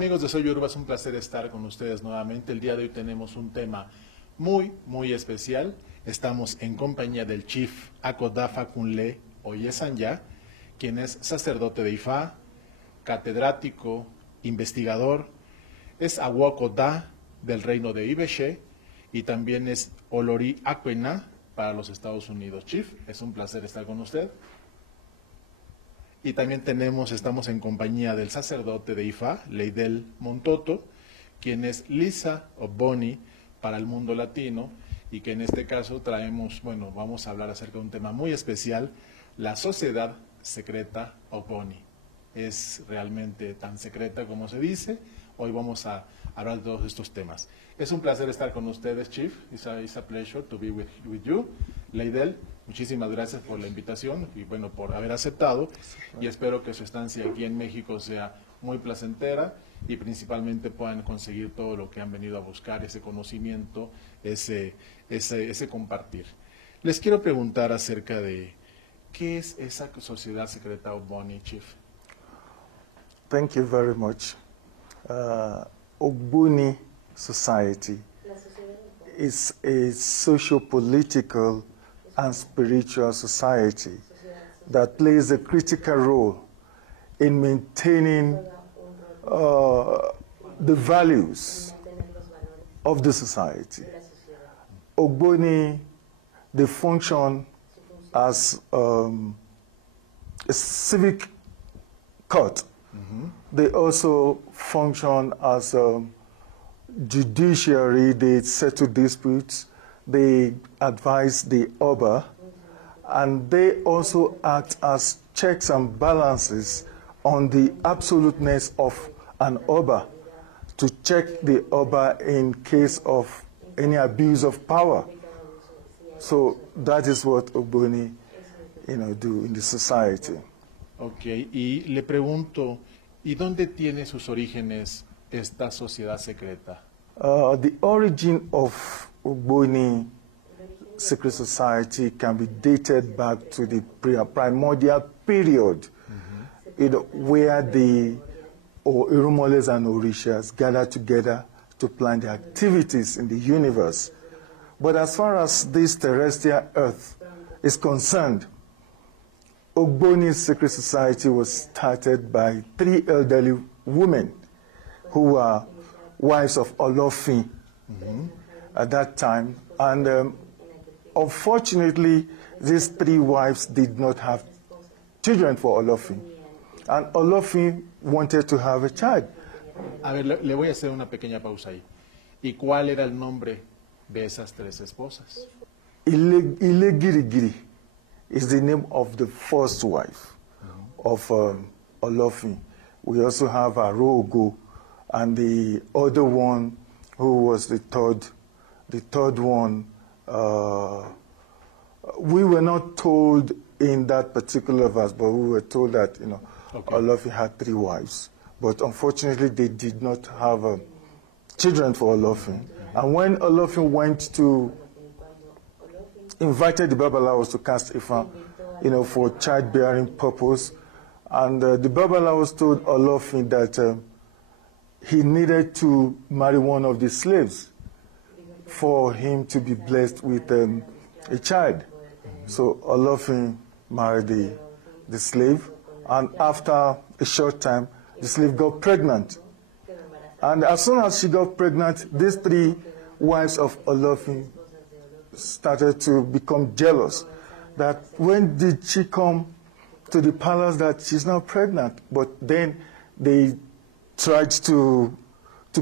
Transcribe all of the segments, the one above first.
amigos de Soy Yoruba? Es un placer estar con ustedes nuevamente. El día de hoy tenemos un tema muy especial. Estamos en compañía del Chief Akodafa Kunle Oyesanya, quien es sacerdote de Ifá, catedrático, investigador, es Awokoda del reino de Ibeshe y también es Olori Akwena para los Estados Unidos. Chief, es un placer estar con usted. Y también estamos en compañía del sacerdote de Ifá, Leidel Montoto, quien es Lisa OGBONI para el mundo latino, y que en este caso vamos a hablar acerca de un tema muy especial, la sociedad secreta OGBONI. Es realmente tan secreta como se dice. Hoy vamos a hablar de todos estos temas. Es un placer estar con ustedes, Chief. It's a pleasure to be with you. Leidel, muchísimas gracias por la invitación y por haber aceptado. Y espero que su estancia aquí en México sea muy placentera y principalmente puedan conseguir todo lo que han venido a buscar, ese conocimiento, ese compartir. Les quiero preguntar acerca de ¿qué es esa sociedad secreta OGBONI, Chief? Thank you very much. OGBONI society is a socio-political and spiritual society that plays a critical role in maintaining the values of the society. OGBONI, they function as a civic court. They also function as a judiciary. They settle disputes, they advise the Oba, and they also act as checks and balances on the absoluteness of an Oba, to check the Oba in case of any abuse of power. So that is what OGBONI do in the society. Ok, y le pregunto, ¿y dónde tiene sus orígenes esta sociedad secreta? The origin of OGBONI secret society can be dated back to the primordial period, where the Irumoles and Orishas gathered together to plan their activities in the universe. But as far as this terrestrial earth is concerned, OGBONI's secret society was started by 3 elderly women who were wives of Olofin at that time. And unfortunately, these 3 wives did not have children for Olofin. And Olofin wanted to have a child. A ver, le voy a hacer una pequeña pausa ahí. ¿Y cuál era el nombre de esas 3 esposas? Ilegirigiri is the name of the first wife of Olofin. We also have Arogo, and the other one who was the third one. We were not told in that particular verse, but we were told that Olofin had 3 wives. But unfortunately, they did not have children for Olofin. And when Olofin went to invited the Babalawos to cast Ifa, for childbearing purpose. And the Babalawos told Olofin that he needed to marry one of the slaves for him to be blessed with a child. So Olofin married the slave, and after a short time, the slave got pregnant. And as soon as she got pregnant, these 3 wives of Olofin started to become jealous that when did she come to the palace that she's not pregnant. But then they tried to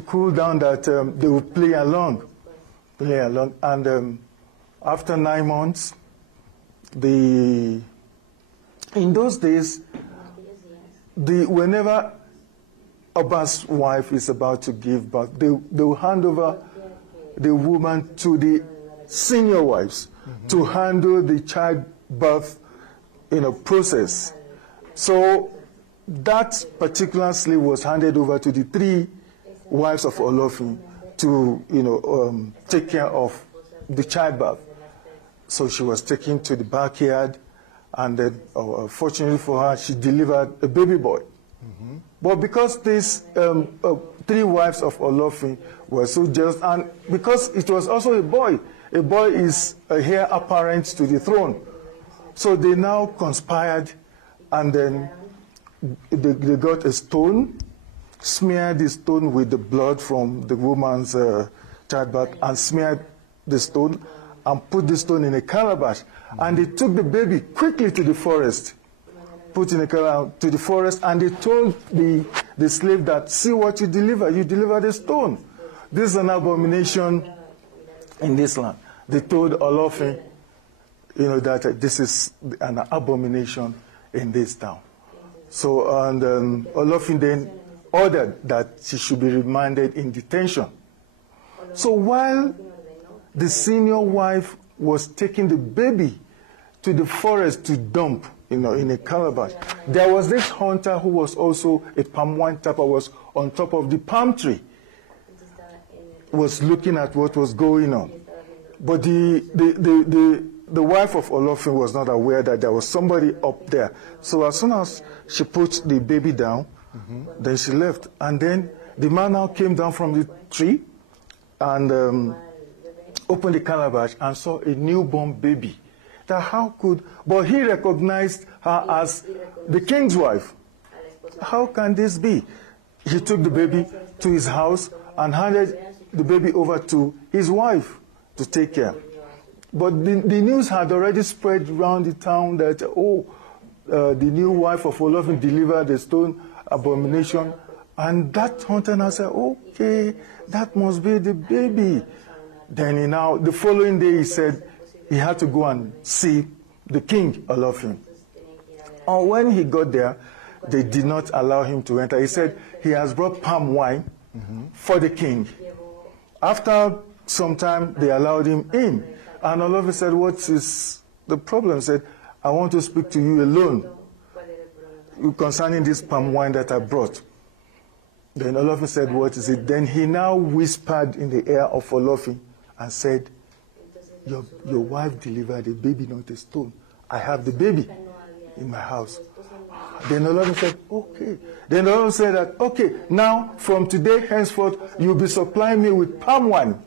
cool down that they would play along. And after 9 months, in those days, whenever Oba's wife is about to give birth, they will hand over the woman to the senior wives to handle the childbirth process. So that particular slave was handed over to the 3 wives of Olofin to take care of the childbirth. So she was taken to the backyard, and then fortunately for her, she delivered a baby boy. But because these 3 wives of Olofin were so jealous, and because it was also a boy is a heir apparent to the throne. So they now conspired, and then they got a stone, smeared the stone with the blood from the woman's childbirth, and smeared the stone, and put the stone in a calabash. And they took the baby quickly to the forest, put in a calabash to the forest, and they told the slave that, see what you delivered a stone. This is an abomination in this land. They told Olofin, that this is an abomination in this town. So, and Olofin then ordered that she should be remanded in detention. So while the senior wife was taking the baby to the forest to dump, in a calabash, there was this hunter who was also a palm wine tapper, was on top of the palm tree, was looking at what was going on. But the wife of Olofin was not aware that there was somebody up there. So as soon as she put the baby down, then she left. And then the man now came down from the tree and opened the calabash and saw a newborn baby. But he recognized her as the king's wife. How can this be? He took the baby to his house and handed the baby over to his wife to take care. But the news had already spread around the town that, the new wife of Olofin delivered a stone abomination. And that hunter now said, okay, that must be the baby. Then the following day he said he had to go and see the king, Olofin. And when he got there, they did not allow him to enter. He said he has brought palm wine for the king. After some time, they allowed him in. And Olofin said, what is the problem? He said, I want to speak to you alone concerning this palm wine that I brought. Then Olofin said, what is it? Then he now whispered in the ear of Olofin and said, your wife delivered a baby, not a stone. I have the baby in my house. Then Olofin said, okay. Then Olofin said that, okay, now from today henceforth, you'll be supplying me with palm wine.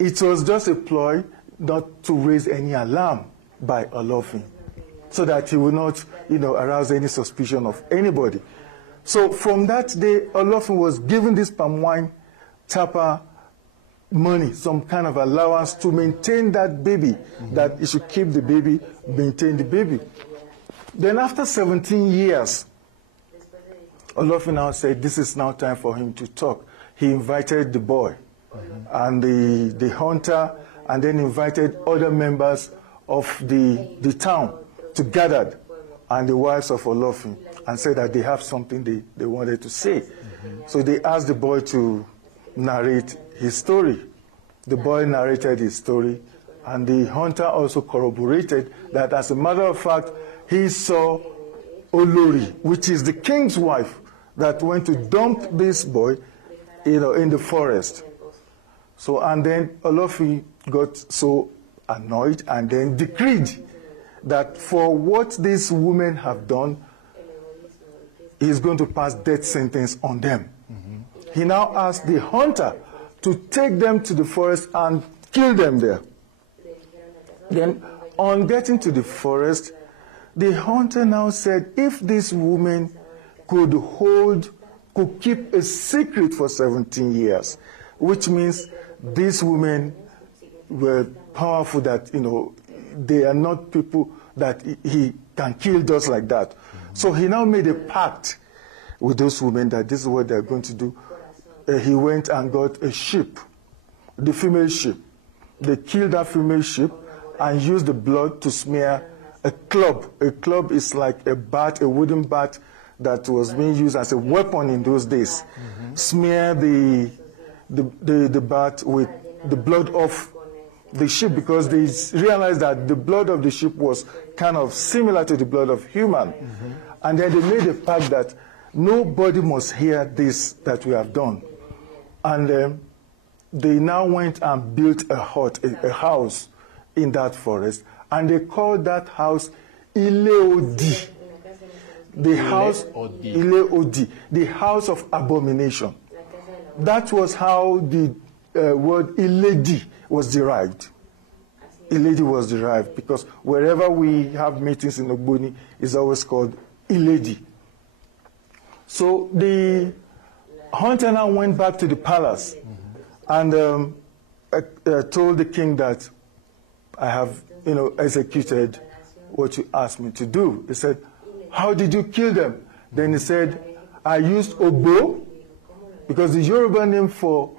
It was just a ploy not to raise any alarm by Olofin, so that he would not, arouse any suspicion of anybody. So from that day, Olofin was given this palm wine tapper money, some kind of allowance to maintain that baby, that he should keep the baby, maintain the baby. Then after 17 years, Olofin now said, this is now time for him to talk. He invited the boy and the hunter, and then invited other members of the town to gather, and the wives of Olofin, and said that they have something they wanted to say. So they asked the boy to narrate his story. The boy narrated his story, and the hunter also corroborated that, as a matter of fact, he saw Olori, which is the king's wife, that went to dump this boy, in the forest. So, and then Olofin got so annoyed and then decreed that for what these women have done, he's going to pass death sentence on them. He now asked the hunter to take them to the forest and kill them there. Then, on getting to the forest, the hunter now said, if this woman could keep a secret for 17 years, which means these women were powerful, that, they are not people that he can kill just like that. So he now made a pact with those women that this is what they're going to do. He went and got a sheep, the female sheep. They killed that female sheep and used the blood to smear a club. A club is like a bat, a wooden bat that was being used as a weapon in those days. Smear the bat with the blood of the sheep, because they realized that the blood of the sheep was kind of similar to the blood of human. And then they made a pact that nobody must hear this that we have done. And they now went and built a house in that forest, and they called that house Ileodi. the house, Ile-Odi. Ile-Odi, the house of abomination. That was how the word Iledi was derived. Iledi was derived because wherever we have meetings in Ogboni, it's always called Iledi. So the hunter now went back to the palace and told the king that I have, executed what you asked me to do. He said, how did you kill them? Then he said, I used Ogbo, because the Yoruba name for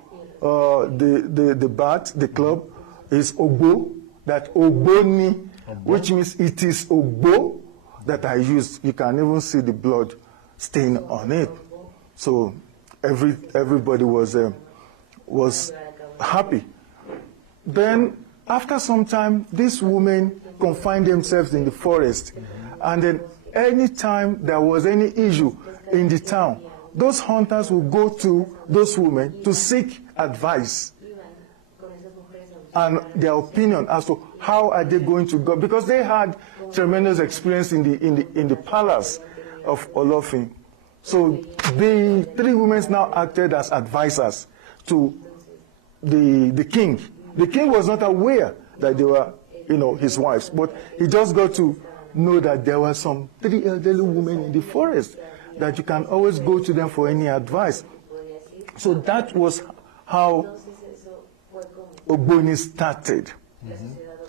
the bat, the club, is Ogbo, that OGBONI, which means it is Ogbo that I used. You can even see the blood stain on it. So everybody was happy. Then after some time, these women confined themselves in the forest. And then anytime there was any issue in the town, those hunters would go to those women to seek advice and their opinion as to how are they going to go, because they had tremendous experience in the palace of Olofin. So the three women now acted as advisors to the king. The king was not aware that they were, his wives, but he just got to know that there were some 3 elderly women in the forest, that you can always go to them for any advice. So that was how OGBONI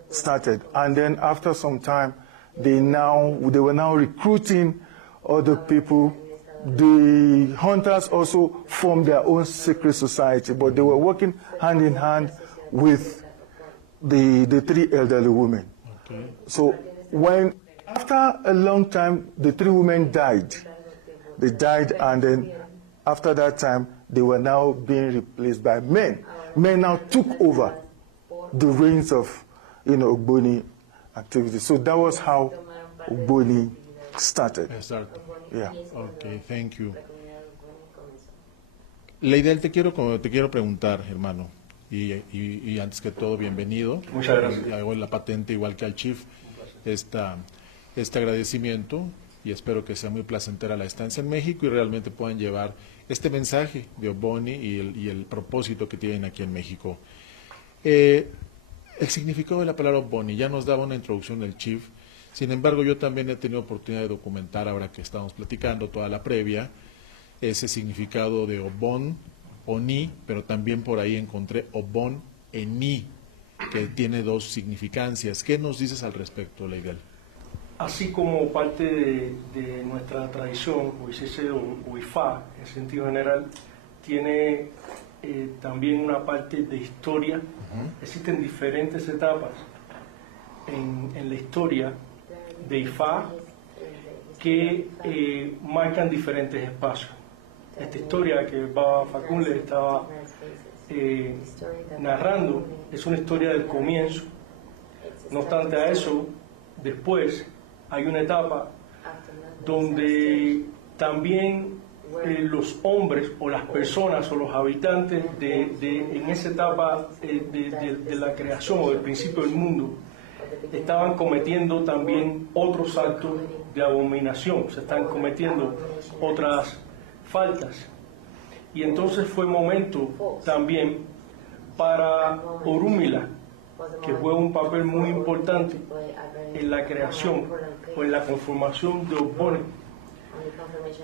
started. And then after some time, they were now recruiting other people. The hunters also formed their own secret society, but they were working hand in hand with the 3 elderly women. Okay. So after a long time, the 3 women died. They died, and then after that time, they were now being replaced by men. Men now took over the reins of, OGBONI activity. So that was how OGBONI started. Yeah. Okay, thank you. Leidel, te quiero preguntar, hermano, y antes que todo, bienvenido. Muchas gracias. Y hago en la patente, igual que al Chief, este agradecimiento, y espero que sea muy placentera la estancia en México y realmente puedan llevar este mensaje de OGBONI y el propósito que tienen aquí en México. El significado de la palabra OGBONI, ya nos daba una introducción del Chief. Sin embargo, yo también he tenido oportunidad de documentar, ahora que estamos platicando toda la previa, ese significado de Obon, Oni, pero también por ahí encontré Obon Eni, que tiene 2 significancias. ¿Qué nos dices al respecto, Leidel? Así como parte de nuestra tradición, Uisese o Ifá, en sentido general, tiene también una parte de historia. Existen diferentes etapas en la historia de Ifá que marcan diferentes espacios. Esta historia que Baba Facún le estaba narrando es una historia del comienzo. No obstante a eso, después hay una etapa donde también los hombres o las personas o los habitantes en esa etapa de la creación o del principio del mundo estaban cometiendo también otros actos de abominación, se están cometiendo otras faltas. Y entonces fue momento también para Orúmila, que juega un papel muy importante en la creación o en la conformación de OGBONI.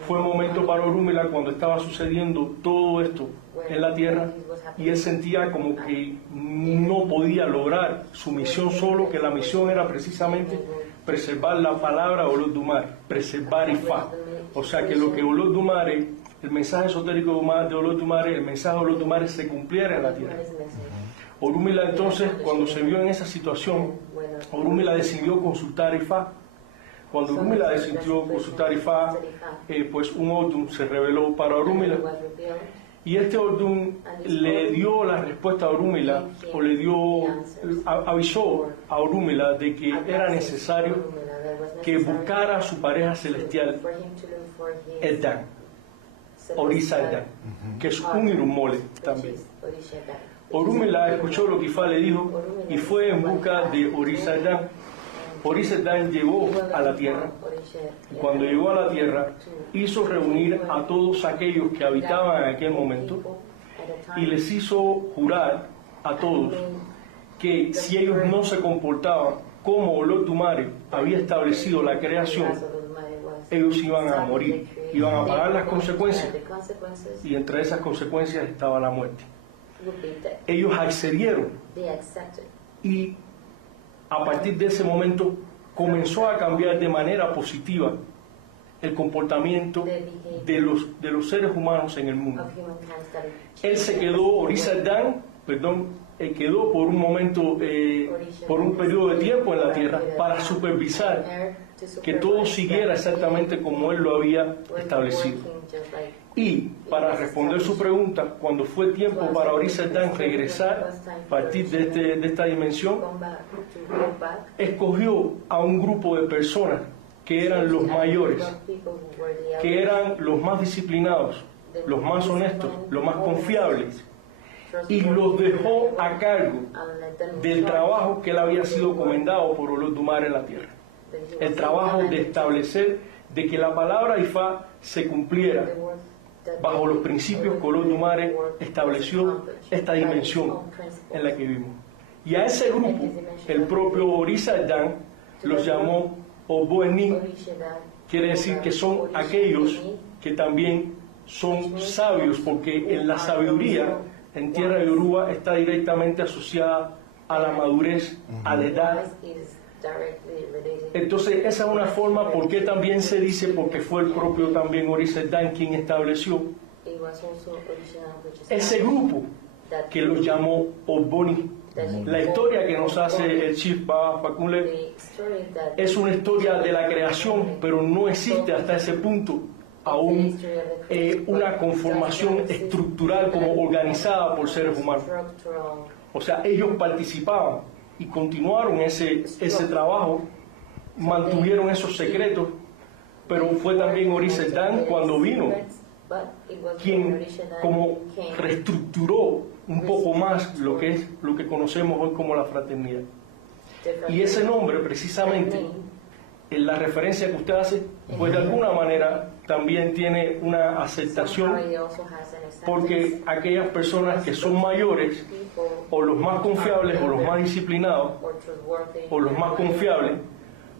Fue momento para Orúmila cuando estaba sucediendo todo esto en la tierra y él sentía como que no podía lograr su misión solo, que la misión era precisamente preservar la palabra Olodumare, preservar Ifá. O sea que lo que Olodumare, el mensaje esotérico de Olodumare, el mensaje de Olodumare se cumpliera en la tierra. Orúmila entonces, cuando se vio en esa situación, Orúmila decidió consultar a Ifá. Cuando Orúmila decidió consultar a Ifá, pues un Odum se reveló para Orúmila. Y este Odum le dio la respuesta a Orúmila, o avisó a Orúmila de que era necesario que buscara a su pareja celestial, Edan, Orisa Edan, que es un Irumole también. Orúmila escuchó lo que Ifá le dijo y fue en busca de Orisa Edan. Irizarri llegó a la tierra, y cuando llegó a la tierra hizo reunir a todos aquellos que habitaban en aquel momento y les hizo jurar a todos que si ellos no se comportaban como Olodumare había establecido la creación, ellos iban a morir, iban a pagar las consecuencias, y entre esas consecuencias estaba la muerte. Ellos accedieron, y a partir de ese momento comenzó a cambiar de manera positiva el comportamiento de los seres humanos en el mundo. Él se quedó, Irizarri, quedó por un momento, por un periodo de tiempo en la tierra para supervisar que todo siguiera exactamente como él lo había establecido. Y para responder su pregunta, cuando fue tiempo para Irizarri regresar a partir de esta dimensión, escogió a un grupo de personas que eran los mayores, que eran los más disciplinados, los más honestos, los más confiables, y los dejó a cargo del trabajo que él había sido comendado por Olodumare en la tierra. El trabajo de establecer de que la palabra Ifá se cumpliera bajo los principios que Olodumare estableció esta dimensión en la que vivimos. Y a ese grupo, el propio Irizarri los llamó OGBONI, quiere decir que son aquellos que también son sabios, porque en la sabiduría en tierra yoruba está directamente asociada a la madurez, a la edad. Entonces esa es una forma porque también se dice, porque fue el propio también Irizarri quien estableció ese grupo que los llamó OGBONI. La historia que nos hace el Chief Fakunle es una historia de la creación, pero no existe hasta ese punto aún una conformación estructural como organizada por seres humanos. O sea, ellos participaban y continuaron ese trabajo, mantuvieron esos secretos, pero fue también Irizarri cuando vino quien como reestructuró un poco más lo que conocemos hoy como la fraternidad. Y ese nombre, precisamente, en la referencia que usted hace, pues de alguna manera también tiene una aceptación, porque aquellas personas que son mayores, o los más confiables, o los más disciplinados, o los más confiables,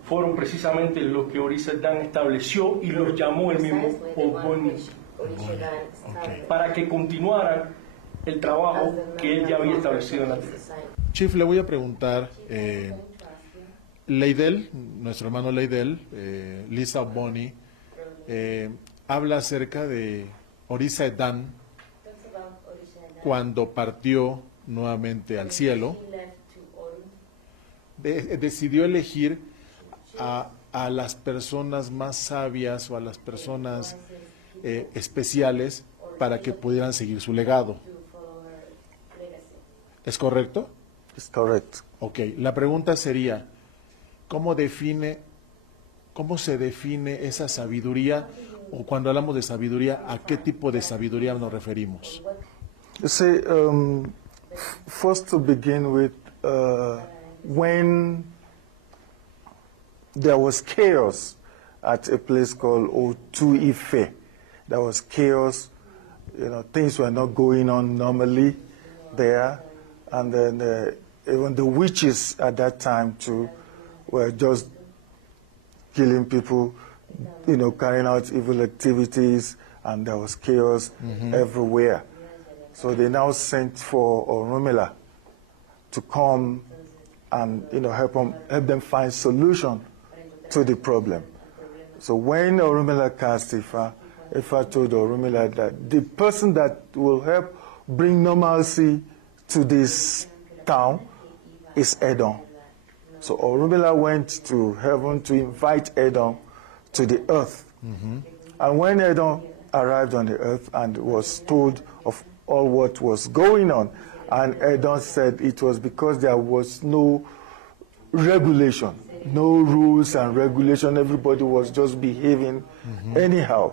fueron precisamente los que Irizarri estableció y los llamó el mismo OGBONI, para que continuaran el trabajo que él ya había establecido en la tierra. Chief, le voy a preguntar, Leidel, nuestro hermano Leidel, Lisa OGBONI, habla acerca de Irizarri cuando partió nuevamente al cielo, decidió elegir a las personas más sabias o a las personas especiales para que pudieran seguir su legado. ¿Es correcto? Es correcto. Ok, la pregunta sería, ¿cómo se define esa sabiduría? O cuando hablamos de sabiduría, ¿a qué tipo de sabiduría nos referimos? You see, first to begin with, when there was chaos at a place called Ochoa, there was chaos, things were not going on normally there, and then even the witches at that time too were just killing people, carrying out evil activities, and there was chaos everywhere. So they now sent for Orunmila to come and help them find solution to the problem. So when Orunmila cast Ifa told Orunmila that the person that will help bring normalcy to this town is Edom. So Orunmila went to heaven to invite Edom to the earth. And when Edom arrived on the earth and was told of all what was going on, and Edom said it was because there was no regulation, no rules and regulation, everybody was just behaving anyhow.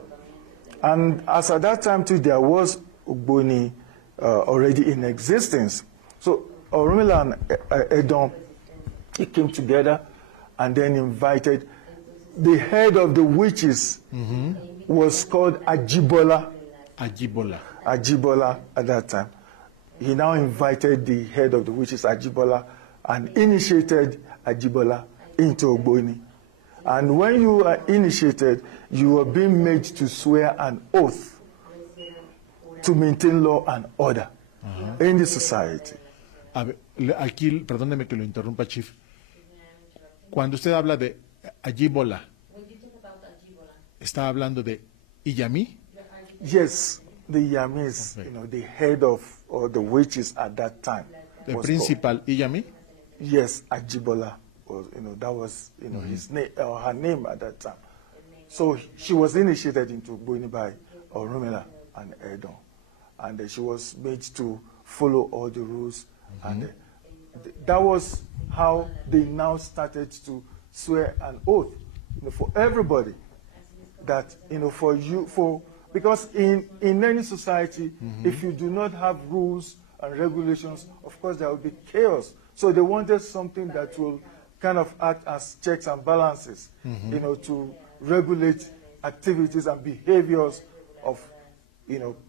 And as at that time too, there was OGBONI already in existence. So Orunmila and Edom, it came together, and then invited the head of the witches was called Ajibola. Ajibola at that time. He now invited the head of the witches, Ajibola, and initiated Ajibola into Ogboni. And when you are initiated, you are being made to swear an oath to maintain law and order in the society. A ver, aquí, perdóneme que lo interrumpa, Chief. Cuando usted habla de Ajibola, ¿está hablando de Iyami? Yes, the Yamis, okay. The head of or the witches at that time. The principal Iyami? Yes, Ajibola was, that was, his name or her name at that time. So she was initiated into Ogboni by Orunmila and Edon, and she was made to follow all the rules, and that was how they now started to swear an oath, for everybody. That because in any society, if you do not have rules and regulations, of course there will be chaos. So they wanted something that will kind of act as checks and balances, to regulate activities and behaviors of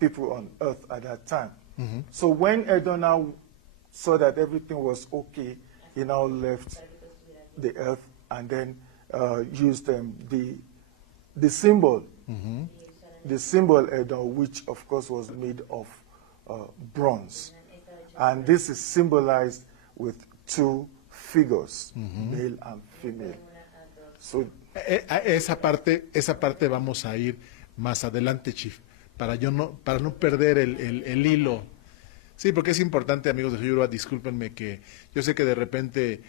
people on earth at that time. So when Edon now saw that everything was okay, he now left the earth and then used the symbol, Edon, which of course was made of bronze. And this is symbolized with two figures, male and female. So, esa parte vamos a ir más adelante, Chief, para no perder el hilo. Sí, porque es importante, amigos de Yoruba, discúlpenme que yo sé que de repente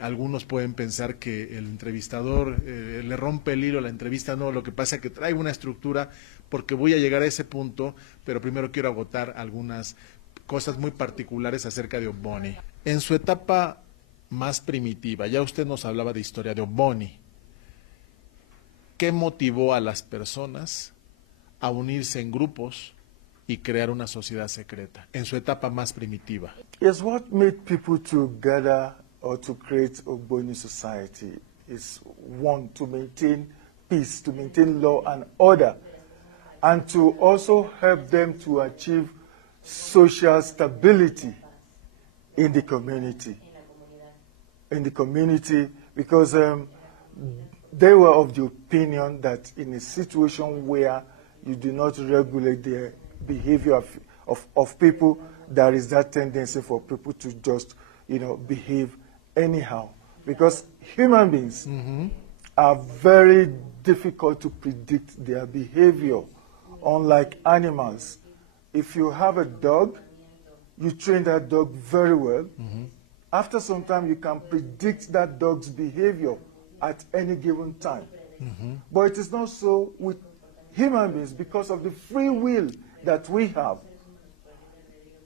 algunos pueden pensar que el entrevistador le rompe el hilo a la entrevista. No, lo que pasa es que traigo una estructura porque voy a llegar a ese punto, pero primero quiero agotar algunas cosas muy particulares acerca de OGBONI. En su etapa más primitiva, ya usted nos hablaba de historia de OGBONI. ¿Qué motivó a las personas a unirse en grupos y crear una sociedad secreta en su etapa más primitiva? Yes, what made people to gather or to create OGBONI society is one, to maintain peace, to maintain law and order, and to also help them to achieve social stability in the community. Because they were of the opinion that in a situation where you do not regulate the behavior of people, there is that tendency for people to just, behave anyhow. Because human beings are very difficult to predict their behavior, unlike animals. If you have a dog, you train that dog very well. After some time, you can predict that dog's behavior at any given time. But it is not so with human beings because of the free will that we have.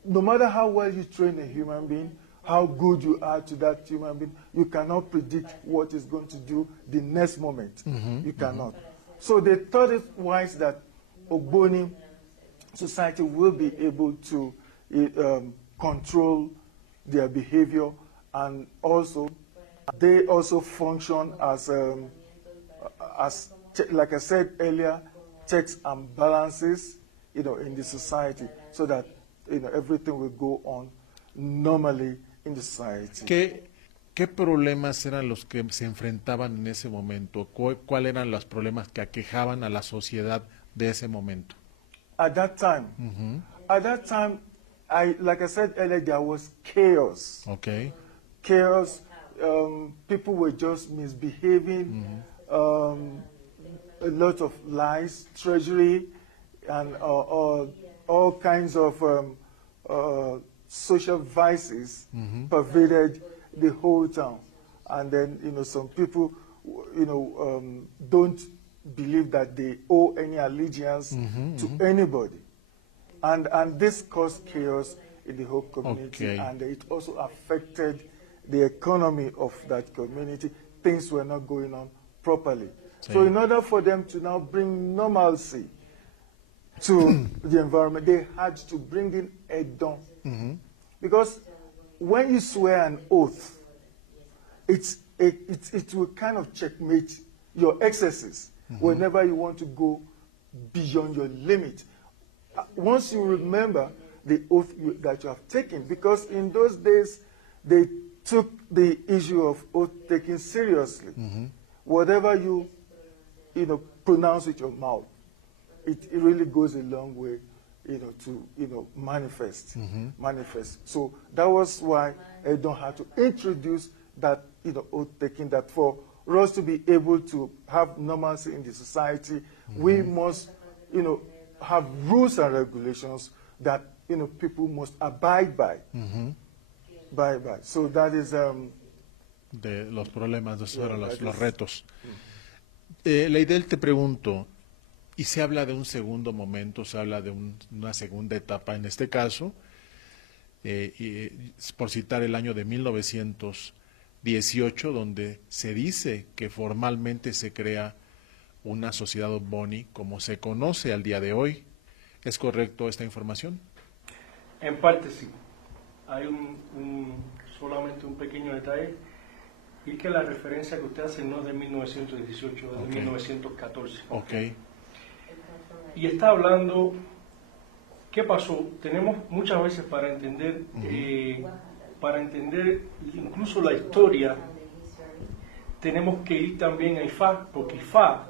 No matter how well you train a human being, how good you are to that human being, you cannot predict what is going to do the next moment. You cannot. So they thought it wise that OGBONI society will be able to control their behavior, and also they also function as like I said earlier, checks and balances, in the society, so that everything will go on normally in the society. ¿Qué problemas eran los que se enfrentaban en ese momento? ¿Cuáles eran los problemas que aquejaban a la sociedad de ese momento? At that time, like I said earlier, there was chaos. Okay. Chaos. People were just misbehaving. A lot of lies, treachery, and all kinds of social vices pervaded the whole town. And then, some people, don't believe that they owe any allegiance to anybody. And this caused chaos in the whole community. And it also affected the economy of that community. Things were not going on properly. So in order for them to now bring normalcy to the environment, they had to bring in Edon. Because when you swear an oath, it's it will kind of checkmate your excesses whenever you want to go beyond your limit. Once you remember the oath that you have taken, because in those days they took the issue of oath taking seriously. Whatever you pronounce with your mouth, it really goes a long way, to manifest. So that was why Edon had to introduce that oath taking, that for us to be able to have normalcy in the society, we must have rules and regulations that people must abide by. So that is de los problemas, los retos. Leidel, te pregunto, y se habla de un segundo momento, se habla de una segunda etapa en este caso, por citar el año de 1918, donde se dice que formalmente se crea una sociedad OGBONI como se conoce al día de hoy. ¿Es correcto esta información? En parte sí. Hay solamente un pequeño detalle, y que la referencia que usted hace no es de 1918, es de 1914. Y está hablando, ¿qué pasó? Tenemos muchas veces para entender incluso la historia, tenemos que ir también a IFA, porque IFA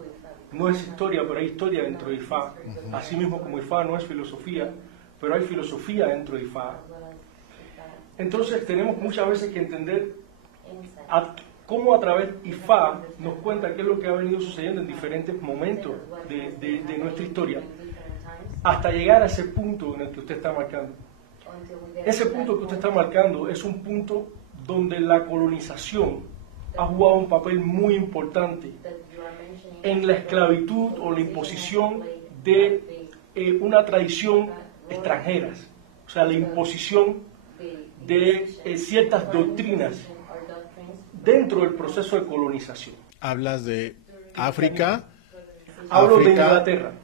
no es historia, pero hay historia dentro de IFA. Así mismo como IFA no es filosofía, pero hay filosofía dentro de IFA. Entonces tenemos muchas veces que entender cómo a través de IFA nos cuenta qué es lo que ha venido sucediendo en diferentes momentos de nuestra historia, hasta llegar a ese punto en el que usted está marcando. Ese punto que usted está marcando es un punto donde la colonización ha jugado un papel muy importante en la esclavitud o la imposición de una tradición extranjera, o sea, la imposición de ciertas doctrinas dentro del proceso de colonización. ¿Hablas de África? Hablo de Inglaterra.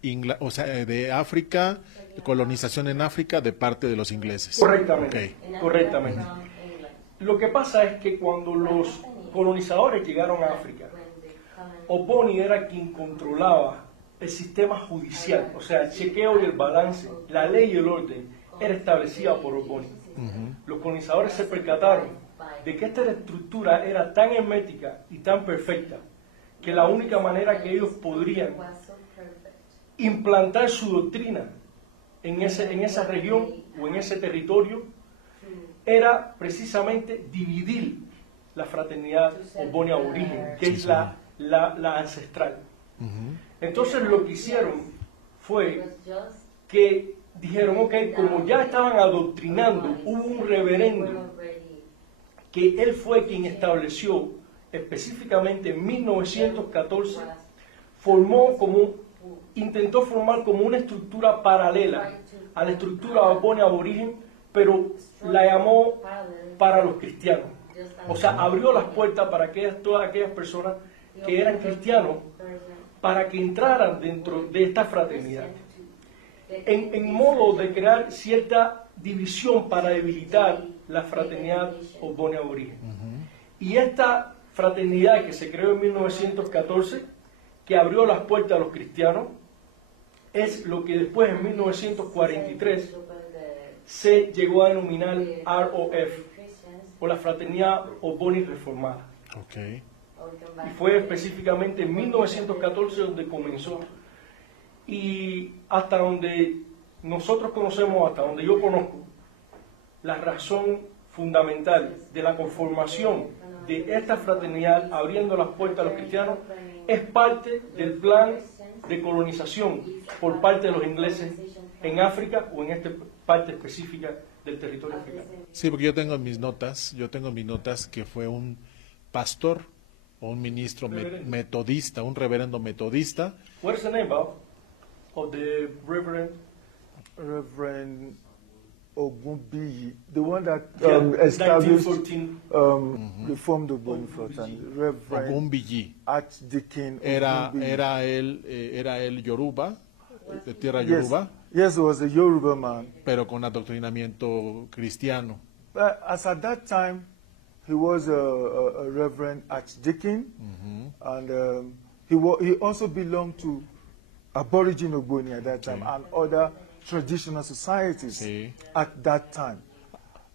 O sea, de África, colonización en África de parte de los ingleses. Correctamente, correctamente. Lo que pasa es que cuando los colonizadores llegaron a África, OGBONI era quien controlaba el sistema judicial, o sea, el chequeo y el balance, la ley y el orden era establecida por OGBONI. Los colonizadores se percataron de que esta estructura era tan hermética y tan perfecta que la única manera que ellos podrían implantar su doctrina en esa región o en ese territorio era precisamente dividir la fraternidad OGBONI aborigen, que es la ancestral. Entonces lo que hicieron fue que dijeron, ok, como ya estaban adoctrinando, hubo un reverendo que él fue quien estableció específicamente en 1914, intentó formar como una estructura paralela a la estructura OGBONI aborigen, pero la llamó para los cristianos. O sea, abrió las puertas para todas aquellas personas que eran cristianos para que entraran dentro de esta fraternidad. En modo de crear cierta división para debilitar la fraternidad OGBONI aborigen. Y esta fraternidad que se creó en 1914, que abrió las puertas a los cristianos, es lo que después en 1943 se llegó a denominar ROF, o la fraternidad OGBONI reformada. Y fue específicamente en 1914 donde comenzó. Y hasta donde nosotros conocemos, hasta donde yo conozco, la razón fundamental de la conformación de esta fraternidad abriendo las puertas a los cristianos es parte del plan de colonización por parte de los ingleses en África o en esta parte específica del territorio africano. Sí, porque yo tengo mis notas que fue un pastor o un ministro metodista, un reverendo metodista. What is the name, Bob, of the reverend? Reverend Ogunbiyi, the one that established, reformed the OGBONI fraternity. Reverend Ogunbiyi. Archdeacon Era el Yoruba, de tierra Yoruba. Yes, he was a Yoruba man. Pero con adoctrinamiento cristiano. As at that time, He was a Reverend Archdeacon, and he also belonged to Aboriginal Ogboni at that time and other traditional societies at that time.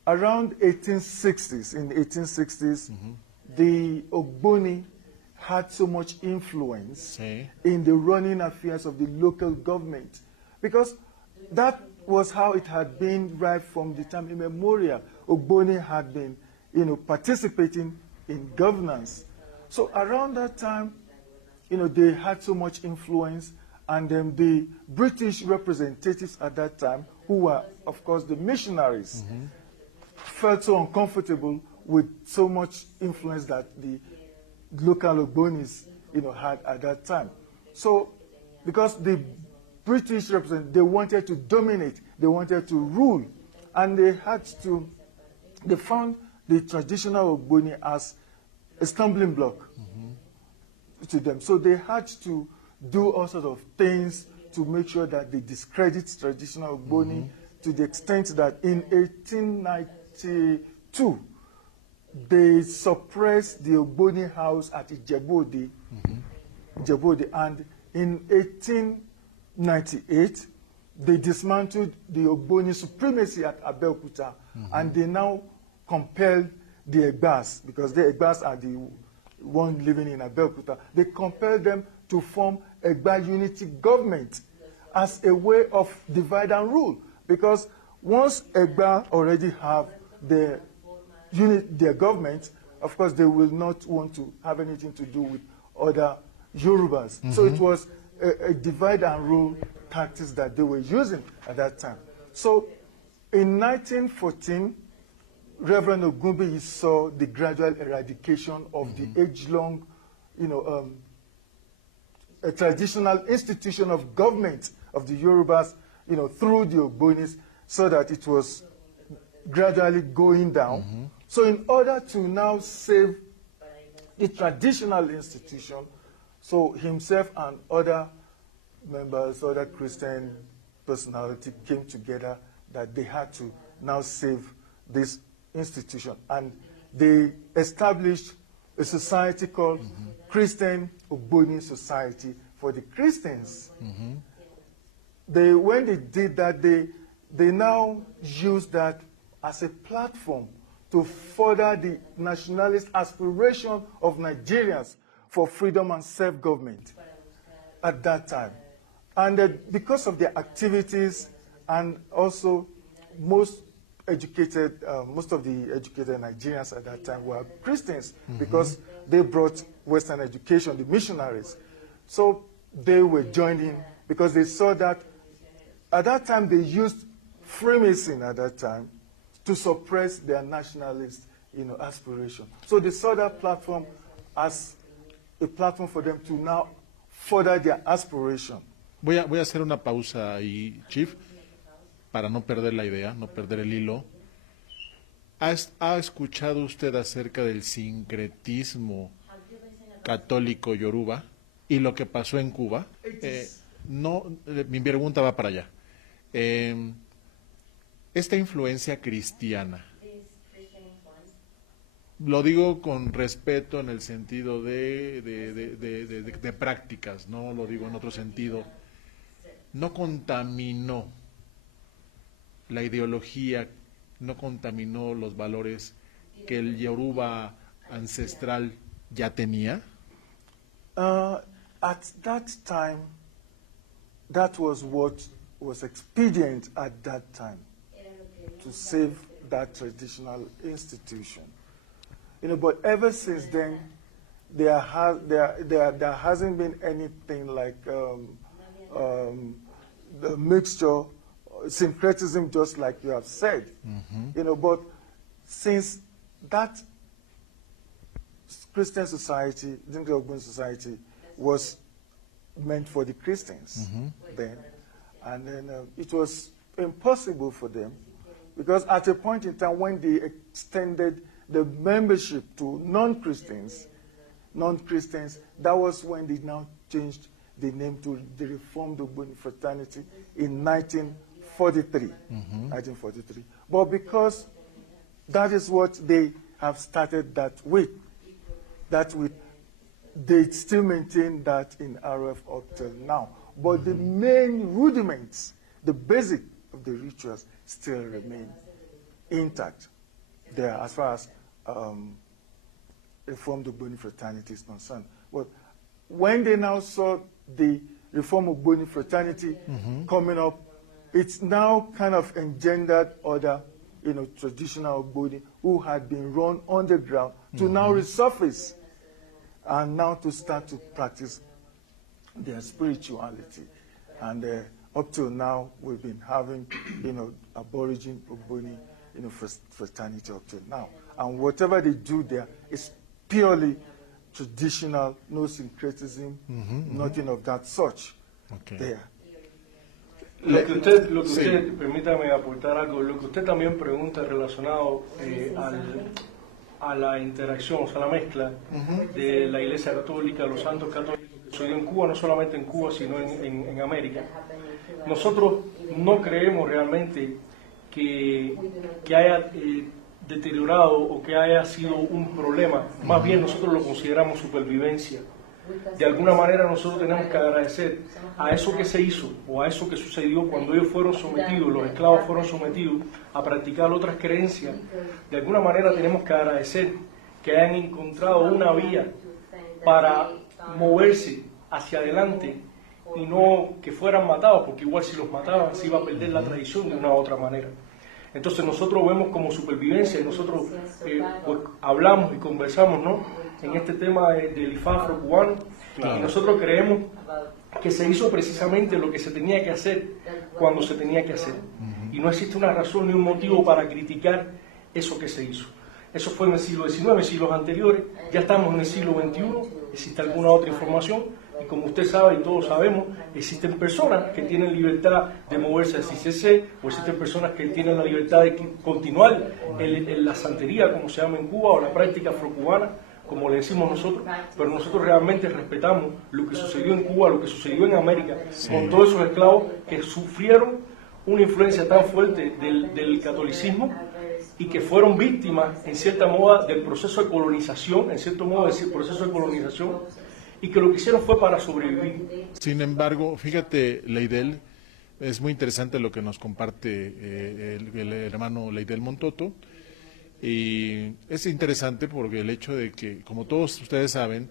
Around 1860s, in the 1860s, the Ogboni had so much influence in the running affairs of the local government, because that was how it had been right from the time immemorial. Ogboni had been, participating in governance. So around that time, they had so much influence, and then the British representatives at that time, who were, of course, the missionaries, felt so uncomfortable with so much influence that the local Ogbonis, had at that time. So, because the British representatives, they wanted to dominate, they wanted to rule, and they found the traditional Ogboni as a stumbling block to them. So they had to do all sorts of things to make sure that they discredit traditional Ogboni to the extent that in 1892, they suppressed the Ogboni house at Ijebu-Ode, and in 1898, they dismantled the Ogboni supremacy at Abeokuta, and they now compelled the Egbas, because the Egbas are the one living in Abeokuta, they compelled them to form Egba unity government as a way of divide and rule, because once Egba already have their government, of course they will not want to have anything to do with other Yorubas. So it was a divide and rule tactics that they were using at that time. So in 1914, Reverend Ogunbiyi saw the gradual eradication of the age-long, a traditional institution of government of the Yorubas, through the Ogbonis, so that it was gradually going down. So in order to now save the traditional institution, so himself and other members, other Christian personality came together that they had to now save this institution. And they established a society called Christian Ogboni Society for the Christians. When they did that, they now used that as a platform to further the nationalist aspiration of Nigerians for freedom and self-government at that time. And because of their activities, and also most of the educated Nigerians at that time were Christians, because they brought Western education, the missionaries. So they were joining because they saw that at that time they used Freemason at that time to suppress their nationalist aspiration. So they saw that platform as a platform for them to now further their aspiration. Voy a hacer una pausa ahí, Chief, para no perder la idea, no perder el hilo. ¿Ha escuchado usted acerca del sincretismo católico yoruba y lo que pasó en Cuba? Mi pregunta va para allá. Esta influencia cristiana, lo digo con respeto en el sentido de prácticas, no lo digo en otro sentido, no contaminó la ideología, no contaminó los valores que el Yoruba ancestral ya tenía? At that time, that was what was expedient at that time to save that traditional institution. But ever since then, there hasn't been anything like the mixture, syncretism, just like you have said. But since that Christian society, the Ogboni society, was meant for the Christians then, and then it was impossible for them, because at a point in time when they extended the membership to non-Christians, that was when they now changed the name to the Reformed Ogboni Fraternity in 1943. But because that is what they have started that with. They still maintain that in RF up till now. But the main rudiments, the basic of the rituals still remain intact there as far as Reformed OGBONI fraternity is concerned. But when they now saw the Reformed OGBONI fraternity coming up, it's now kind of engendered other, traditional OGBONI who had been run underground to now resurface and now to start to practice their spirituality. And up till now, we've been having, Aborigine OGBONI, fraternity up till now. And whatever they do there is purely traditional, no syncretism, nothing of that such there. Lo que usted, permítame aportar algo, lo que usted también pregunta relacionado a la interacción, o sea, la mezcla de la Iglesia Católica, los santos católicos que sucedió en Cuba, no solamente en Cuba, sino en América. Nosotros no creemos realmente que haya deteriorado o que haya sido un problema, más bien nosotros lo consideramos supervivencia. De alguna manera nosotros tenemos que agradecer a eso que se hizo o a eso que sucedió cuando ellos fueron sometidos, los esclavos fueron sometidos a practicar otras creencias. De alguna manera tenemos que agradecer que hayan encontrado una vía para moverse hacia adelante y no que fueran matados, porque igual si los mataban se iba a perder la tradición de una u otra manera. Entonces nosotros vemos como supervivencia y nosotros pues, hablamos y conversamos, ¿no?, en este tema del IFA afro-cubano, y nosotros creemos que se hizo precisamente lo que se tenía que hacer cuando se tenía que hacer. Y no existe una razón ni un motivo para criticar eso que se hizo. Eso fue en el siglo XIX, siglos anteriores, ya estamos en el siglo XXI, existe alguna otra información, y como usted sabe y todos sabemos, existen personas que tienen libertad de moverse así CC, o existen personas que tienen la libertad de continuar en la santería, como se llama en Cuba, o la práctica afrocubana, como le decimos nosotros, pero nosotros realmente respetamos lo que sucedió en Cuba, lo que sucedió en América, con todos esos esclavos que sufrieron una influencia tan fuerte del catolicismo y que fueron víctimas, en cierta moda, del proceso de colonización, en cierto modo del proceso de colonización, y que lo que hicieron fue para sobrevivir. Sin embargo, fíjate, Leidel, es muy interesante lo que nos comparte el hermano Leidel Montoto. Y es interesante porque el hecho de que, como todos ustedes saben,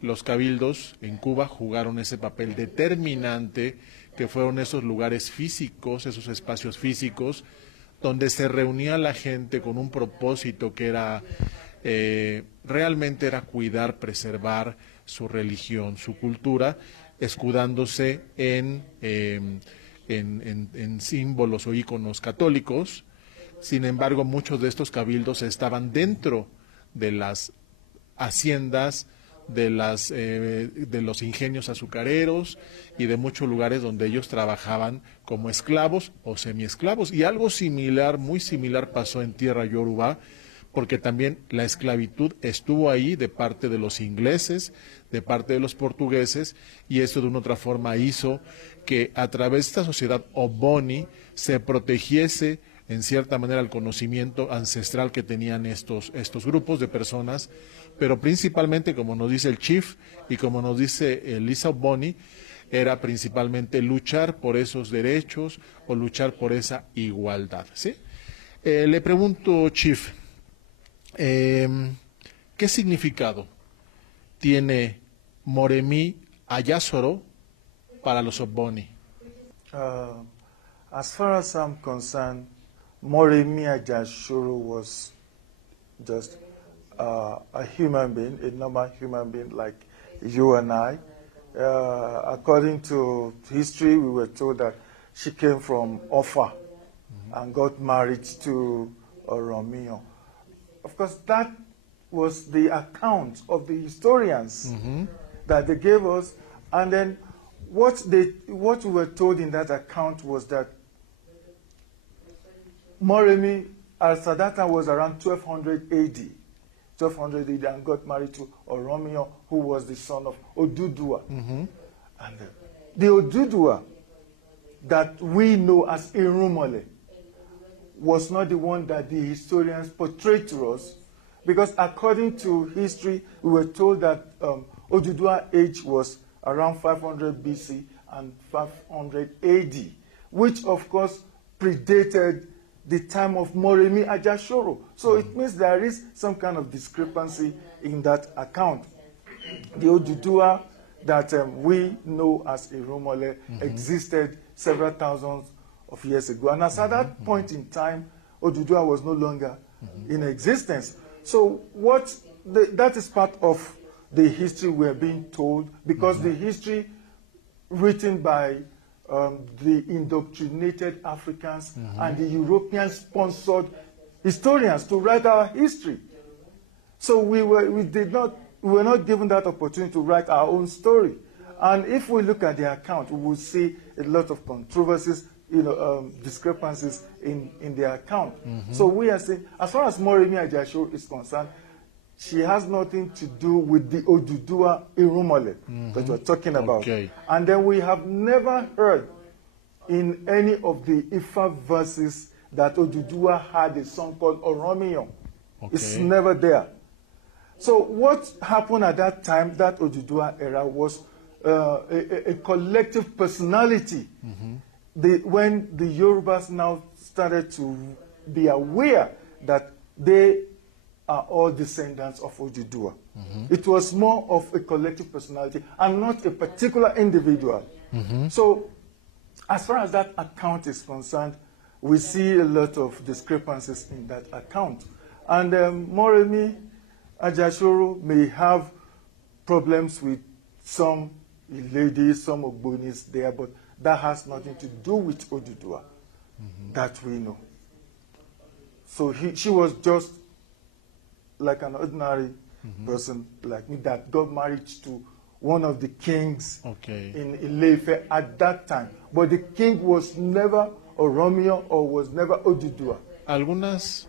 los cabildos en Cuba jugaron ese papel determinante, que fueron esos lugares físicos, esos espacios físicos, donde se reunía la gente con un propósito que era, realmente era cuidar, preservar su religión, su cultura, escudándose en símbolos o íconos católicos. Sin embargo, muchos de estos cabildos estaban dentro de las haciendas, de los ingenios azucareros y de muchos lugares donde ellos trabajaban como esclavos o semiesclavos. Y algo similar, muy similar pasó en tierra Yoruba, porque también la esclavitud estuvo ahí de parte de los ingleses, de parte de los portugueses, y esto de una otra forma hizo que a través de esta sociedad OGBONI se protegiese en cierta manera el conocimiento ancestral que tenían estos grupos de personas, pero principalmente, como nos dice el Chief y como nos dice Elisa OGBONI, era principalmente luchar por esos derechos o luchar por esa igualdad, ¿sí? Le pregunto, Chief, ¿qué significado tiene Moremi Ayasoro para los OGBONI? As far as I'm concerned, Moremi Ayasoro was just a human being, a normal human being like you and I. According to history, we were told that she came from Offa and got married to Romeo. Of course, that was the account of the historians that they gave us. And then what we were told in that account was that Moremi al-Sadata was around 1200 AD. 1200 AD and got married to Oromio, who was the son of Odudua. And the Odudua that we know as Irumole was not the one that the historians portrayed to us. because according to history, we were told that Oduduwa age was around 500 BC and 500 AD, which of course predated the time of Moremi Ajashoro. So it means there is some kind of discrepancy in that account. The Oduduwa that we know as Irumole existed several thousands of years ago. And as at that point in time, Oduduwa was no longer in existence. So that is part of the history we're being told, because the history written by the indoctrinated Africans and the European-sponsored historians to write our history. So we were not given that opportunity to write our own story. And if we look at the account, we will see a lot of controversies, discrepancies in the account. So we are saying, as far as Moremi Ajasho is concerned, she has nothing to do with the Oduduwa Irumole that we're talking about. Okay. And then we have never heard in any of the Ifa verses that Oduduwa had a song called Oromiyan. Okay. It's never there. So what happened at that time, that Oduduwa era, was a collective personality. When the Yorubas now started to be aware that they are all descendants of Oduduwa. It was more of a collective personality and not a particular individual. So as far as that account is concerned, we see a lot of discrepancies in that account. And Moremi Ajashoro may have problems with some ladies, some Ogbonis there, but that has nothing to do with Oduduwa, that we know. So she was just like an ordinary person like me that got married to one of the kings in Ile-Ife at that time. But the king was never Oromiyan or was never Oduduwa. Algunas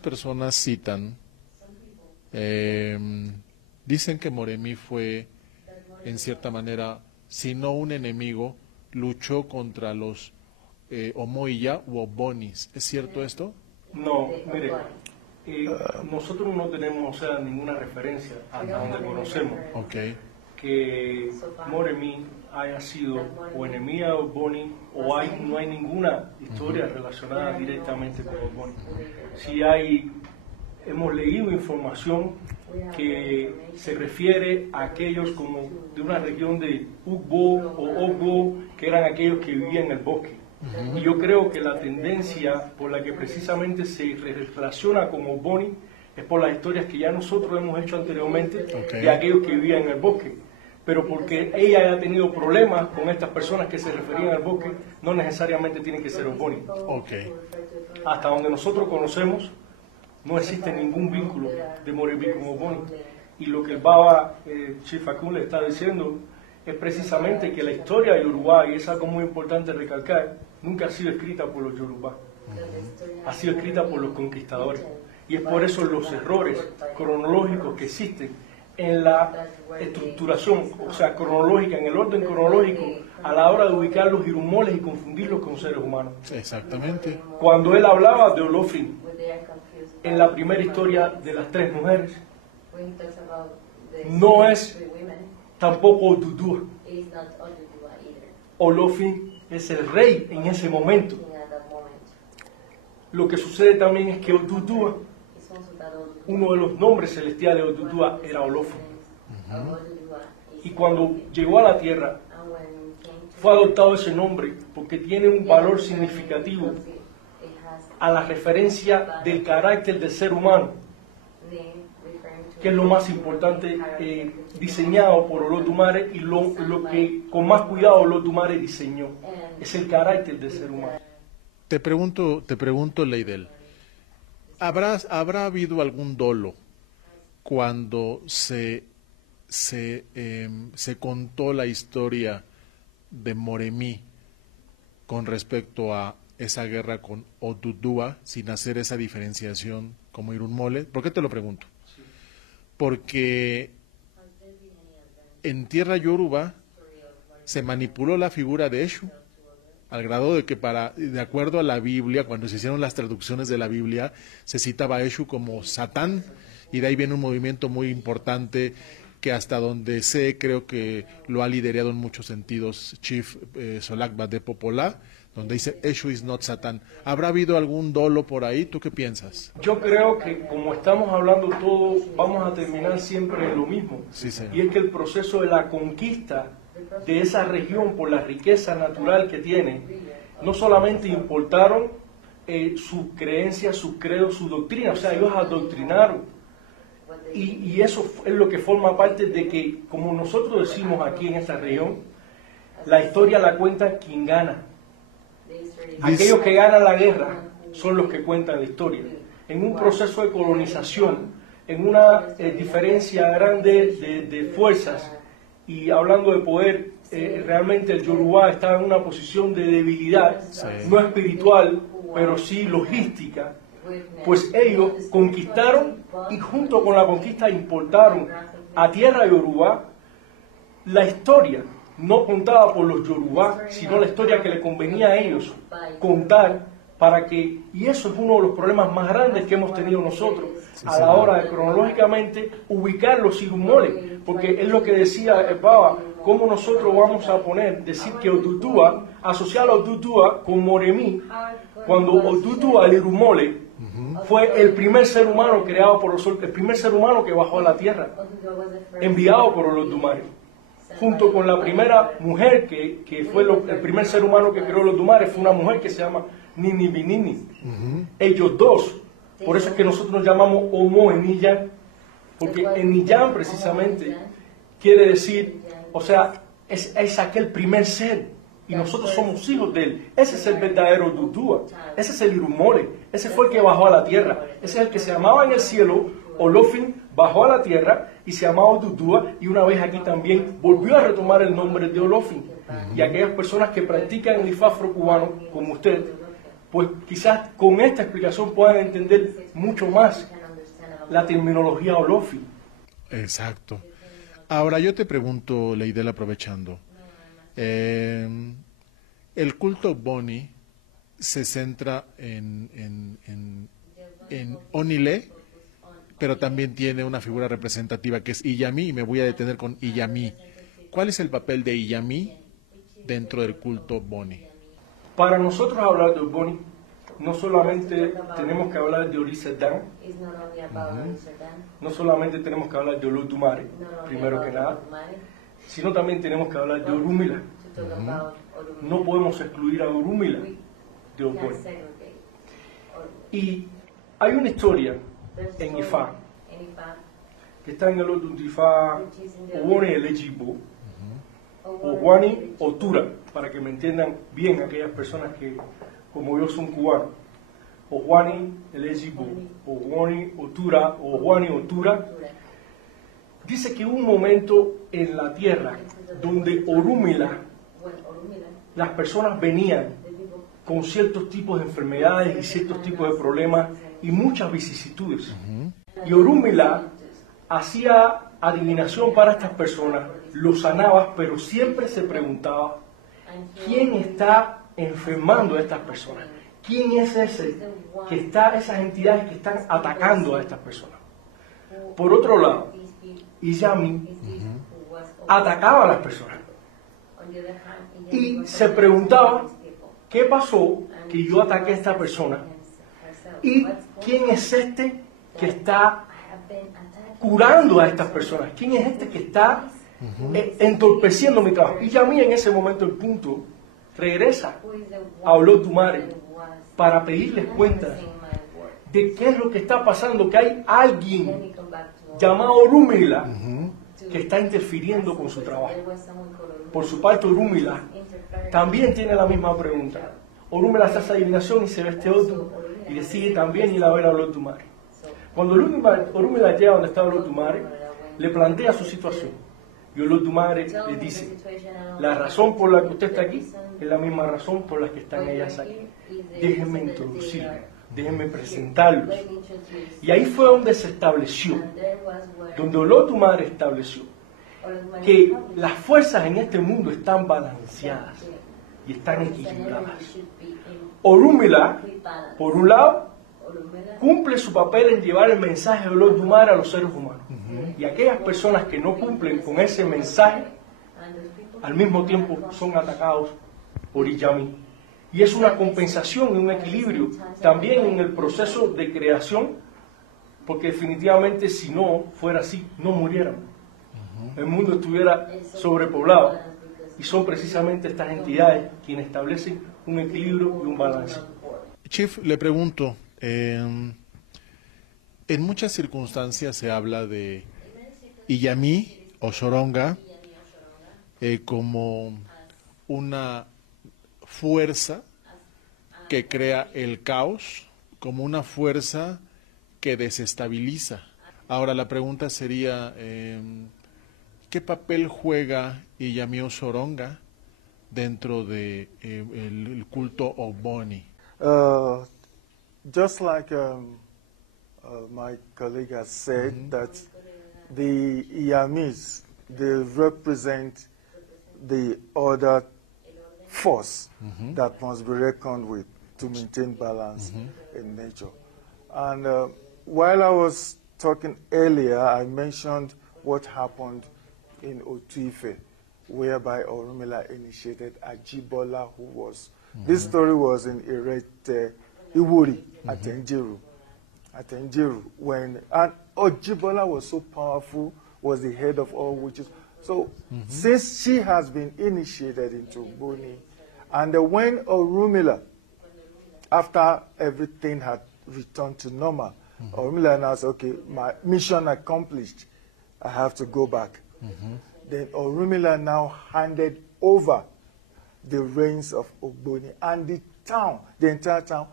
personas citan, dicen que Moremi fue, en cierta manera, si no un enemigo, luchó contra los Omoya u Obonis. ¿Es cierto esto? No, mire, nosotros no tenemos ninguna referencia hasta donde conocemos que Moremi haya sido o enemiga de Ogboni o no hay ninguna historia relacionada directamente con Ogboni. Si hemos leído información que se refiere a aquellos como de una región de Ugbo o Ogbo, que eran aquellos que vivían en el bosque. Y yo creo que la tendencia por la que precisamente se relaciona con Ogboni es por las historias que ya nosotros hemos hecho anteriormente de aquellos que vivían en el bosque. Pero porque ella haya tenido problemas con estas personas que se referían al bosque, no necesariamente tienen que ser Ogboni. Hasta donde nosotros conocemos, no existe ningún vínculo de Moremi con Ogboni. Y lo que el Baba Chief Akun le está diciendo es precisamente que la historia de Yoruba, y es algo muy importante recalcar, nunca ha sido escrita por los Yoruba, ha sido escrita por los conquistadores. Y es por eso los errores cronológicos que existen en la estructuración, o sea, cronológica, en el orden cronológico, a la hora de ubicar los irumoles y confundirlos con seres humanos. Exactamente. Cuando él hablaba de Olofin, en la primera historia de las tres mujeres, no es tampoco Oduduwa. Olofin es el rey en ese momento. Lo que sucede también es que Oduduwa, uno de los nombres celestiales de Oduduwa era Olofin. Y cuando llegó a la tierra, fue adoptado ese nombre porque tiene un valor significativo a la referencia del carácter del ser humano, que es lo más importante diseñado por Olodumare, y lo que con más cuidado Olodumare diseñó, es el carácter del ser humano. Te pregunto, Leidel, ¿habrá habido algún dolo cuando se contó la historia de Moremi con respecto a esa guerra con Oduduwa, sin hacer esa diferenciación como Irunmole? ¿Por qué te lo pregunto? Porque en tierra Yoruba se manipuló la figura de Eshu al grado de que de acuerdo a la Biblia, cuando se hicieron las traducciones de la Biblia, se citaba a Eshu como Satán, y de ahí viene un movimiento muy importante que hasta donde sé, creo que lo ha liderado en muchos sentidos Chief Solakba de Popolá, donde dice Eshu is not Satán. ¿Habrá habido algún dolo por ahí? ¿Tú qué piensas? Yo creo que como estamos hablando todos, vamos a terminar siempre en lo mismo. Sí, señor. Y es que el proceso de la conquista de esa región por la riqueza natural que tiene, no solamente importaron sus creencias, sus credos, su doctrina, o sea, ellos adoctrinaron. Y eso es lo que forma parte de que, como nosotros decimos aquí en esta región, la historia la cuenta quien gana. Aquellos que ganan la guerra son los que cuentan la historia. En un proceso de colonización, en una diferencia grande de fuerzas, y hablando de poder, realmente el Yoruba está en una posición de debilidad, no espiritual, pero sí logística. Pues ellos conquistaron y junto con la conquista importaron a tierra Yoruba la historia, no contada por los Yoruba, sino la historia que le convenía a ellos contar para que, y eso es uno de los problemas más grandes que hemos tenido nosotros a la hora de cronológicamente ubicar los irumoles, porque es lo que decía el Baba, cómo nosotros vamos a decir que Otutua, asociar a Otutua con Moremí, cuando Otutua, el irumole, fue el primer ser humano creado por los el primer ser humano que bajó a la tierra, enviado por los Dumares, junto con la primera mujer que fue el primer ser humano que creó los Dumares, fue una mujer que se llama Nini Binini. Ellos dos, por eso es que nosotros nos llamamos Homo Enillán, porque Enillán precisamente quiere decir, o sea, es aquel primer ser. Y nosotros somos hijos de él. Ese es el verdadero Dudúa. Ese es el Irumore. Ese fue el que bajó a la tierra. Ese es el que se llamaba en el cielo. Olofin bajó a la tierra y se llamaba Dudúa. Y una vez aquí también volvió a retomar el nombre de Olofin. Y aquellas personas que practican el ifá afrocubano, como usted, pues quizás con esta explicación puedan entender mucho más la terminología Olofin. Exacto. Ahora yo te pregunto, Leidel, aprovechando. El culto Boni se centra en Onile, pero también tiene una figura representativa que es Iyami, y me voy a detener con Iyami. ¿Cuál es el papel de Iyami dentro del culto Boni? Para nosotros hablar de Boni, no solamente tenemos que hablar de Irizarri, no solamente tenemos que hablar de Olodumare, primero que nada, sino también tenemos que hablar de Orúmila. No podemos excluir a Orúmila de Oboni. Y hay una historia en Ifá que está en el otro Ifá Oboni el equipo, Oguani Otura, para que me entiendan bien aquellas personas que como yo son cubanos. Oguani el equipo, Oguani Otura, Oguani Otura. Dice que hubo un momento en la tierra donde Orúmila, las personas venían con ciertos tipos de enfermedades y ciertos tipos de problemas y muchas vicisitudes. Y Orúmila hacía adivinación para estas personas, los sanaba, pero siempre se preguntaba, ¿quién está enfermando a estas personas? ¿Quién es ese que está, esas entidades que están atacando a estas personas? Por otro lado, Iyami atacaba a las personas y se preguntaba, ¿qué pasó que yo ataqué a esta persona? ¿Y quién es este que está curando a estas personas? ¿Quién es este que está entorpeciendo mi trabajo? Y Iyami en ese momento, el punto, regresa a Olodumare para pedirles cuentas de qué es lo que está pasando, que hay alguien llamado Orúmila que está interfiriendo con su trabajo. Por su parte, Orúmila también tiene la misma pregunta. Orúmila hace adivinación y se ve este otro y le sigue también ir a ver a Olodumare. Cuando Orúmila llega donde está Olodumare, le plantea su situación y Olodumare le dice, la razón por la que usted está aquí es la misma razón por la que están ellas aquí. Déjenme introducirlo, déjenme presentarlos. Y ahí fue donde se estableció, donde Olodumare estableció que las fuerzas en este mundo están balanceadas. y están equilibradas. Orúmila, por un lado, cumple su papel en llevar el mensaje de los humanos a los seres humanos. Y aquellas personas que no cumplen con ese mensaje, al mismo tiempo son atacados por Iyami. Y es una compensación y un equilibrio también en el proceso de creación, porque definitivamente si no fuera así, no muriéramos. El mundo estuviera sobrepoblado. Y son precisamente estas entidades quienes establecen un equilibrio y un balance. Chief, le pregunto, en muchas circunstancias se habla de Iyami o Soronga como una fuerza que crea el caos, como una fuerza que desestabiliza. Ahora la pregunta sería, ¿qué papel juega Iyami o Soronga dentro de el culto OGBONI? Just like my colleague has said, that the Iyamis, they represent the other force that must be reckoned with to maintain balance in nature. And while I was talking earlier, I mentioned what happened in Otuife, whereby Orunmila initiated Ajibola, who was, this story was in Iwuri at Enjeru, when, and Ojibola was so powerful, was the head of all witches. So since she has been initiated into Ogboni, and when Orunmila, after everything had returned to normal, Orunmila announced, okay, my mission accomplished, I have to go back. Then Orunmila now handed over the reins of Ogboni and the town, the entire town,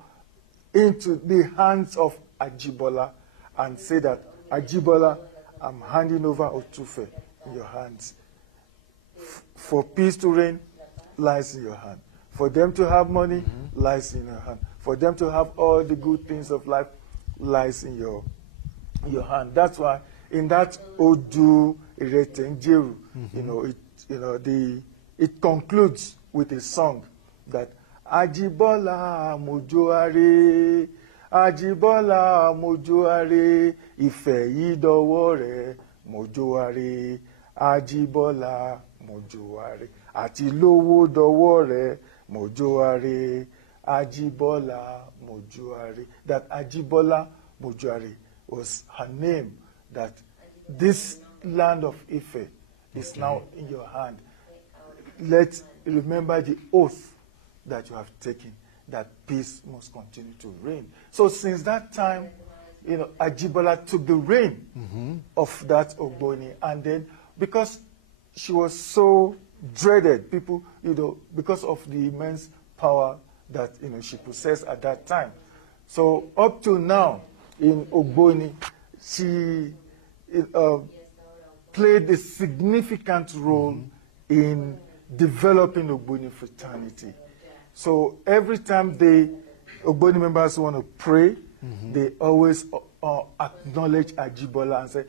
into the hands of Ajibola, and said that, Ajibola, I'm handing over Otufe in your hands. For peace to reign, lies in your hand. For them to have money, lies in your hand. For them to have all the good things of life, lies in your hand. That's why in that Odu Iretenjeru, it concludes with a song that Ajibola Mojoare, Ajibola Mojoare, Ife Yidowore Mojoare, Ajibola Mojoare, Ati Lowo Dowore Mojoare, Ajibola Mojoare. That Ajibola Mojoare was her name, that this land of Ife is now in your hand. Let's remember the oath that you have taken, that peace must continue to reign. So since that time, Ajibola took the reign of that Ogboni, and then because she was so dreaded, people, because of the immense power that she possessed at that time. So up to now in Ogboni, she played a significant role in developing Ogboni fraternity. So every time the Ogboni members want to pray, they always acknowledge Ajibola and say,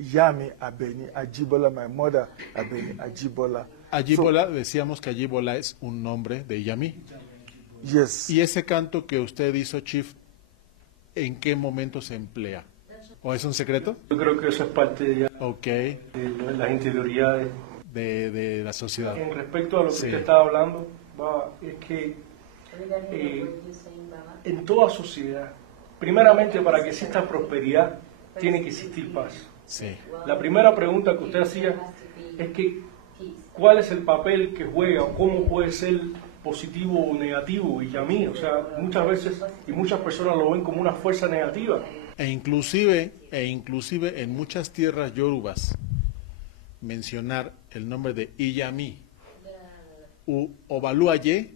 Yami Abeni, Ajibola, my mother, Abeni, Ajibola. Ajibola, decíamos que Ajibola es un nombre de Iyami. Yes. Y ese canto que usted hizo, Chief, ¿en qué momento se emplea? ¿O es un secreto? Yo creo que eso es parte de las interioridades de la sociedad. En respecto a lo que usted estaba hablando, es que en toda sociedad, primeramente para que exista prosperidad, tiene que existir paz. Sí. La primera pregunta que usted hacía es que ¿cuál es el papel que juega o cómo puede ser positivo o negativo? Y a mí, muchas veces y muchas personas lo ven como una fuerza negativa. E inclusive en muchas tierras yorubas, mencionar el nombre de Iyami u Obaluaye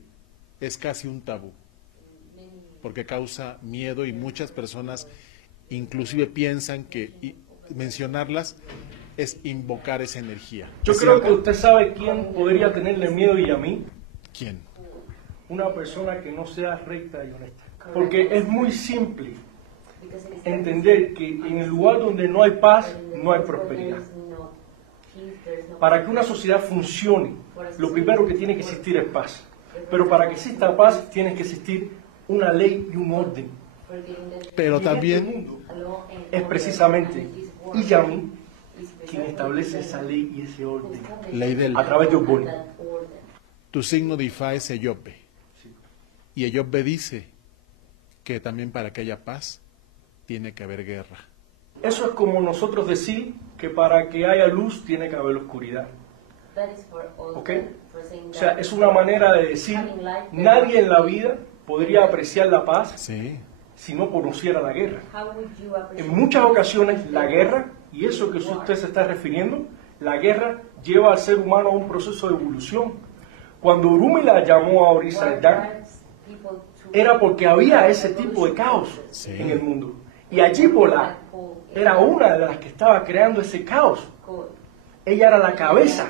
es casi un tabú, porque causa miedo y muchas personas inclusive piensan que mencionarlas es invocar esa energía. Yo creo que usted sabe quién podría tenerle miedo a Iyami. ¿Quién? Una persona que no sea recta y honesta. Porque es muy simple entender que en el lugar donde no hay paz, no hay prosperidad. Para que una sociedad funcione, lo primero que tiene que existir es paz. Pero para que exista paz, tiene que existir una ley y un orden. Pero Y también... en este mundo es precisamente Iyami quien establece esa ley y ese orden Ley del... a través de OGBONI. Tu signo de Ifá es Eyope. Y Eyope dice que también para que haya paz tiene que haber guerra. Eso es como nosotros decir que para que haya luz tiene que haber oscuridad. ¿Ok? O sea, es una manera de decir, nadie en la vida podría apreciar la paz Sí. si no conociera la guerra. En muchas ocasiones la guerra, y eso que usted se está refiriendo, la guerra lleva al ser humano a un proceso de evolución. Cuando Urumila llamó a Irizarri era porque había ese tipo de caos en el mundo. Y Ajibola era una de las que estaba creando ese caos. Ella era la cabeza.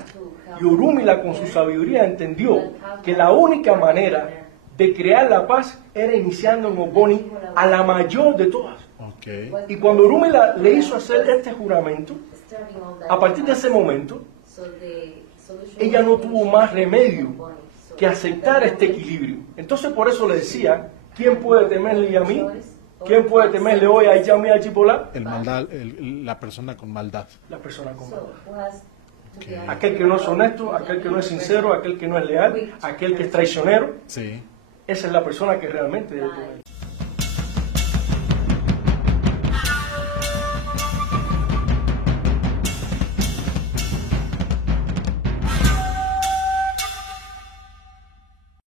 Y Urumila con su sabiduría entendió que la única manera de crear la paz era iniciando en OGBONI a la mayor de todas. Okay. Y cuando Urumila le hizo hacer este juramento, a partir de ese momento, ella no tuvo más remedio que aceptar este equilibrio. Entonces por eso le decía, ¿quién puede temerle a mí? ¿Quién puede temerle hoy a Iyami Ajibola? La persona con maldad. La persona con maldad. Okay. Aquel que no es honesto, aquel que no es sincero, aquel que no es leal, aquel que es traicionero. Sí. Esa es la persona que realmente debe temer.